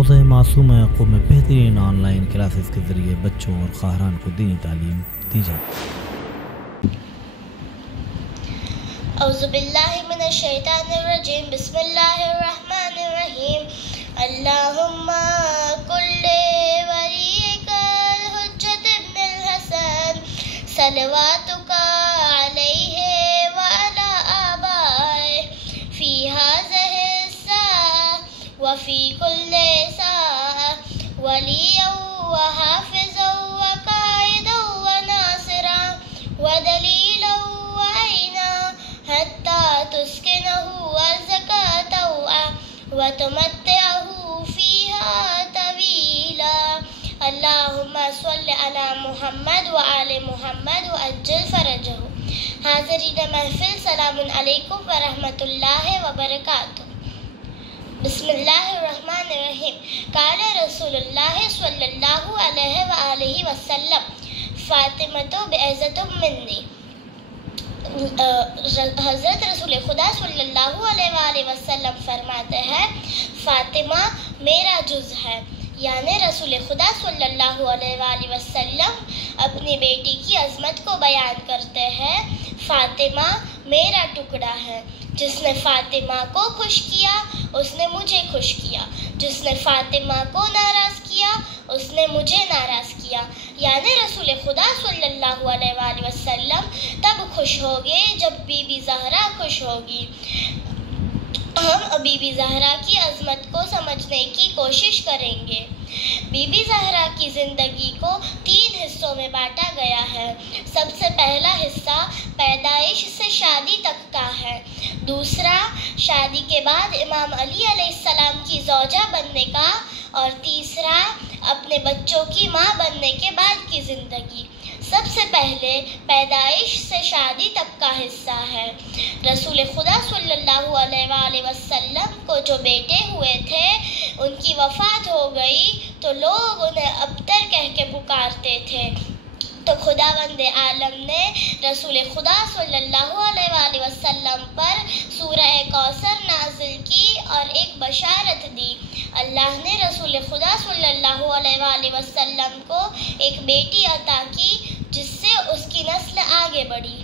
حوضہ معصومہ یعقوب میں بہترین on line classes کے ذریعے بچوں اور خواہران کو دینی تعلیم دی جاتی ہے۔ اعوذ باللہ من الشیطان الرجیم، بسم اللہ الرحمن الرحیم۔ اللہم کل ولیک الحجۃ ابن الحسن صلواتک علیہ وعلی آبائہ فی ہذہ الساعہ وفی کل ساعہ ولیا وحافظا وقائدا وناصرا ودلیلا وعینا حتی تسکنہ ارضک طوعا وتمتعہ فیہا طویلا۔ اللہم صل علی محمد وآل محمد وعجل فرجہ۔ حاضرین محفل، سلام علیکم ورحمۃ اللہ وبرکاتہ۔ بسم اللہ الرحمن الرحیم۔ قال رسول اللہ صلی اللہ علیہ وآلہ وسلم فاطمۃ بعزۃ منی۔ حضرت رسول خدا صلی اللہ علیہ وآلہ وسلم فرماتے ہیں فاطمہ میرا جز ہے، یعنی رسول خدا صلی اللہ علیہ وآلہ وسلم اپنی بیٹی کی عظمت کو بیان کرتے ہیں۔ فاطمہ میرا ٹکڑا ہے، جس نے فاطمہ کو خوش کیا اس نے مجھے خوش کیا، جس نے فاطمہ کو ناراض کیا اس نے مجھے ناراض کیا، یعنی رسول خدا صلی اللہ علیہ وآلہ وسلم تب خوش ہوگے جب بی بی زہرا خوش ہوگی۔ ہم بی بی زہرا کی عظمت کو سمجھنے کی کوشش کریں گے۔ بی بی زہرا کی زندگی کو 3 حصوں میں بانٹا گیا ہے۔ سب سے پہلا حصہ پیدائش سے شادی تک کا ہے، دوسرا شادی کے بعد امام علی علیہ السلام کی زوجہ بننے کا، اور تیسرا اپنے بچوں کی ماں بننے کے بعد کی زندگی۔ سب سے پہلے پیدائش سے شادی تک کا حصہ ہے۔ رسول خدا صلی اللہ علیہ وآلہ وسلم کو جو بیٹے ہوئے تھے ان کی وفات ہو گئی تو لوگ انہیں ابتر کہہ کے پکارتے تھے، تو خداوند عالم نے رسول خدا صلی اللہ علیہ وآلہ وسلم پر سورہ کوثر نازل کی اور ایک بشارت دی۔ اللہ نے رسول خدا صلی اللہ علیہ وآلہ وسلم کو ایک بیٹی عطا کی جس سے اس کی نسل آگے بڑھی۔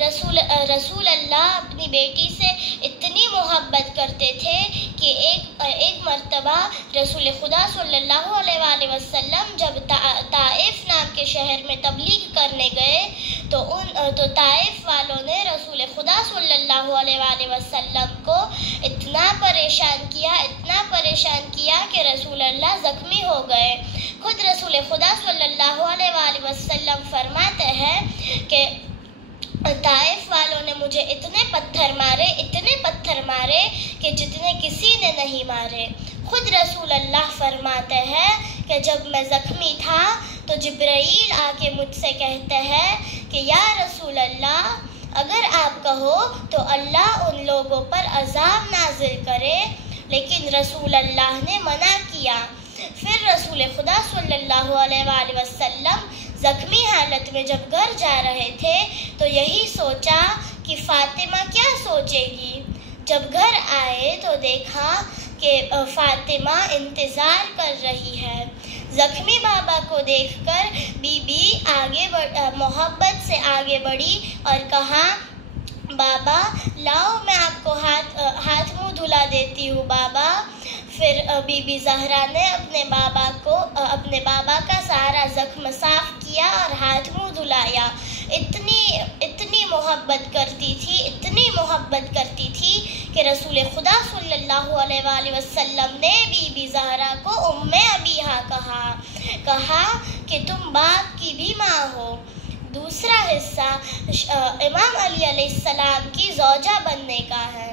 رسول اللہ اپنی بیٹی سے اتنی محبت کرتے تھے کہ ایک مرتبہ رسول خدا صلی اللہ علیہ وآلہ وسلم جب طائف نام کے شہر میں تبلیغ کرنے گئے تو طائف والوں نے رسول خدا صلی اللہ علیہ وآلہ وسلم کو اتنا پریشان کیا کہ رسول اللہ زخمی ہو گئے۔ خود رسول خدا صلی اللہ علیہ وآلہ وسلم فرماتے ہیں کہ طائف والوں نے مجھے اتنے پتھر مارے کہ جتنے کسی نے نہیں مارے۔ خود رسول اللہ فرماتے ہیں کہ جب میں زخمی تھا تو جبرائیل آ کے مجھ سے کہتے ہیں کہ یا رسول اللہ اگر آپ کہو تو اللہ ان لوگوں پر عذاب نازل کرے، لیکن رسول اللہ نے منع کیا۔ پھر رسول خدا صلی اللہ علیہ وآلہ وسلم زخمی حالت میں جب گھر جا رہے تھے تو یہی سوچا کہ فاطمہ کیا سوچے گی۔ جب گھر آئے تو دیکھا کہ فاطمہ انتظار کر رہی ہے۔ زخمی بابا کو دیکھ کر بی بی محبت سے آگے بڑھی اور کہا بابا لاؤ میں آپ کو ہاتھ منہ دھلا دیتی ہوں بابا۔ پھر بی بی زہرا نے اپنے بابا کا سارا زخم صاف کیا اور ہاتھ منہ دھلایا۔ اتنی محبت کرتی تھی کہ رسول خدا صلی اللہ علیہ وآلہ وسلم نے بی بی زہرا کو ام ابیہا کہا کہ تم باپ کی بھی ماں ہو۔ دوسرا حصہ امام علی علیہ السلام کی زوجہ بننے کا ہے۔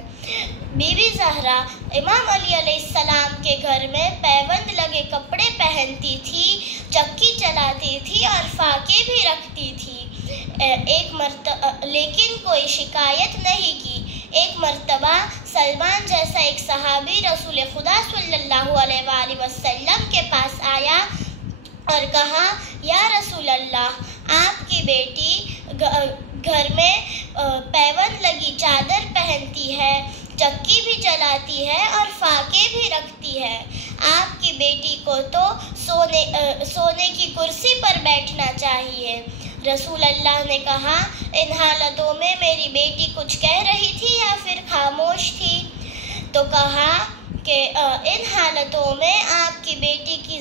بی بی زہرا امام علی علیہ السلام کے گھر میں پیوند لگے کپڑے پہنتی تھی، چکی چلاتی تھی اور فاقے بھی رکھتی تھی، لیکن کوئی شکایت نہیں کی۔ ایک مرتبہ سلمان جیسا ایک صحابی رسول خدا صلی اللہ علیہ وآلہ وسلم کے پاس آیا اور کہا یا رسول اللہ آپ کی بیٹی گھر میں پیوند لگی چادر پہنتی ہے، چکی بھی چلاتی ہے اور فاقے بھی رکھتی ہے۔ آپ کی بیٹی کو تو سونے کی کرسی پر بیٹھنا چاہیے۔ رسول اللہ نے کہا، ان حالتوں میں میری بیٹی کچھ کہہ رہی تھی یا پھر خاموش تھی؟ تو کہا کہ ان حالتوں میں آپ کی بیٹی کی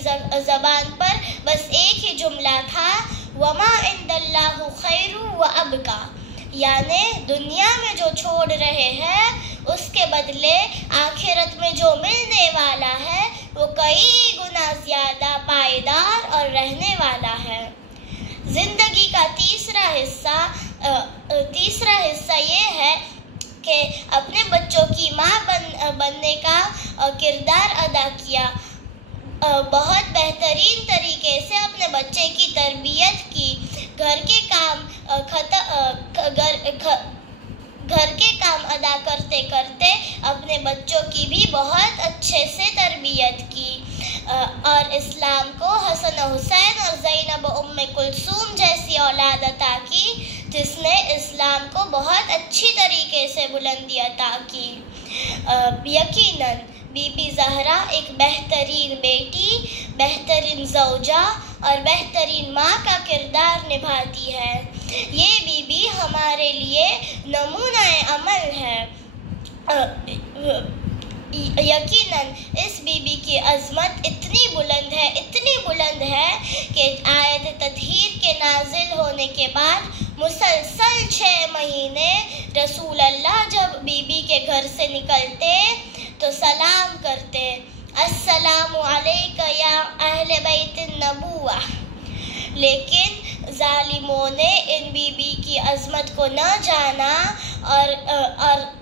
زبان پر بس ایک ہی جملہ تھا، وَمَا عِندَ اللَّهُ خَيْرٌ وَأَبْقَىٰ، یعنی دنیا میں جو چھوڑ رہے ہیں اس کے بدلے آخرت میں جو ملنے والا ہے وہ کئی گنا زیادہ پائیدار اور رہنے والا ہے۔ زندگی کا تیسرا حصہ یہ ہے کہ اپنے بچوں کی ماں بننے کا کردار ادا کیا، بہت بہترین طریقے سے اپنے بچے کی تربیت کی، گھر کے کام ادا کرتے کرتے اپنے بچوں کی بھی بہت اچھے سے تربیت کی، اور اسلام کو حسن و حسین اور زینب و ام کلثوم جیسی اولاد عطا کی جس نے اسلام کو بہت اچھی طریقے سے بلندی عطا کی۔ یقیناً بی بی زہرا ایک بہترین بیٹی، بہترین زوجہ اور بہترین ماں کا کردار نبھاتی ہے۔ یہ بی بی ہمارے لیے نمونہ عمل ہے۔ یقیناً اس بی بی کی عظمت اتنی بلند ہے کہ آیت تطہیر کے نازل ہونے کے بعد مسلسل 6 مہینے رسول اللہ جب بی بی کے گھر سے نکلتے تو سلام کرتے، السلام علیک یا اہل بیت النبوہ، لیکن ظالموں نے ان بی بی کی عظمت کو نہ جانا اور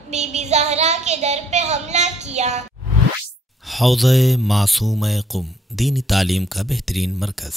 بی بی زہرا کے در پہ حملہ کیا۔ حوضہ معصومہ قم، دینی تعلیم کا بہترین مرکز۔